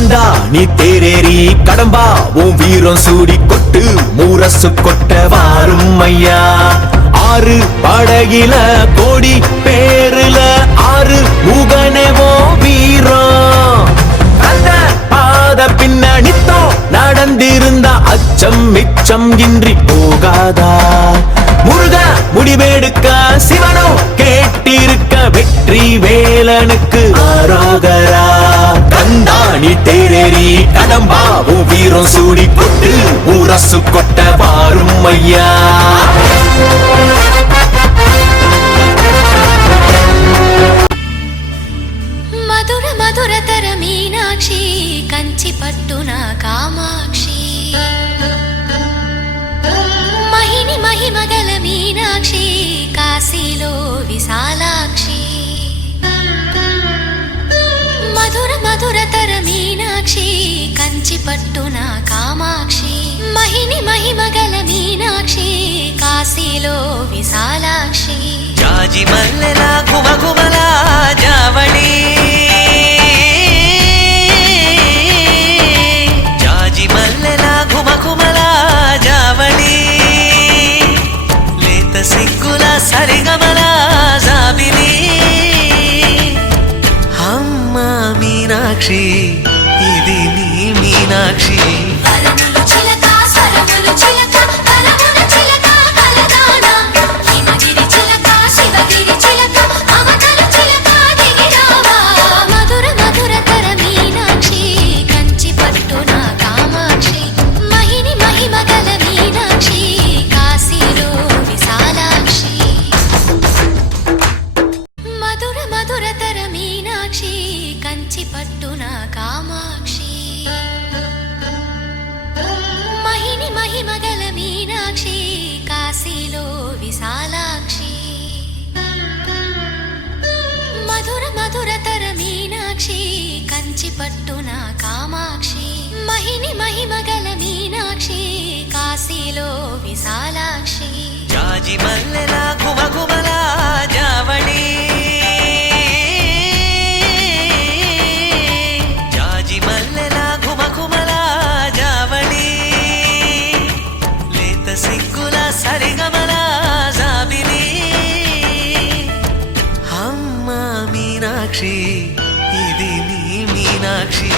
கந்தா நீ தேரேறி கடம்பா உன் வீரம் சூடி கொட்டு மூரசு கொட்ட வாரும் ஐயா. ஆறு படகில கோடி பேருல ஆறு முகனேவோ வீரம். அந்த பாத பின்னணித்தோ நடந்திருந்த அச்சம் மிச்சம் இன்றி போகாதா. முருக முடிவெடுக்க சிவனோ கேட்டிருக்க வெற்றி வேலனுக்கு ஆரோகரா. கந்தாணி தேரேறி கடம்பாவு வீரம் சூடி கொட்டு ஊரசு கொட்ட வாரும் ஐயா. మధుర మధురతర మీనాక్షి కంచి పట్టున కామాక్షి మహిని మహిమగల మీనాక్షి కాశీలో విశాలాక్షి. మధుర మధురతర మీనాక్షి కంచి పట్టున కామాక్షి మహిని మహిమగల మీనాక్షి కాశీలో విశాలాక్షి. జాజి మల్లెల ఘుమఘుమల జావళి జాజి మల్లెల ఘుమఘుమల జావళి లేత సిగ్గుల సరిగమల జాబిలి. అమ్మ మీనాక్షి ఇది నీ మీనాక్షి. పట్టున కామాక్షి మహిని మహిమగల మీనాక్షి కాశీలో విశాలాక్షి. జాజి మల్లెల ఘుమఘుమల జావళి జాజి మల్లెల ఘుమఘుమల జావళి లేత సిగ్గుల సరిగమల జాబిలి. అమ్మ మీనాక్షి ఇది నీ మీనాక్షి.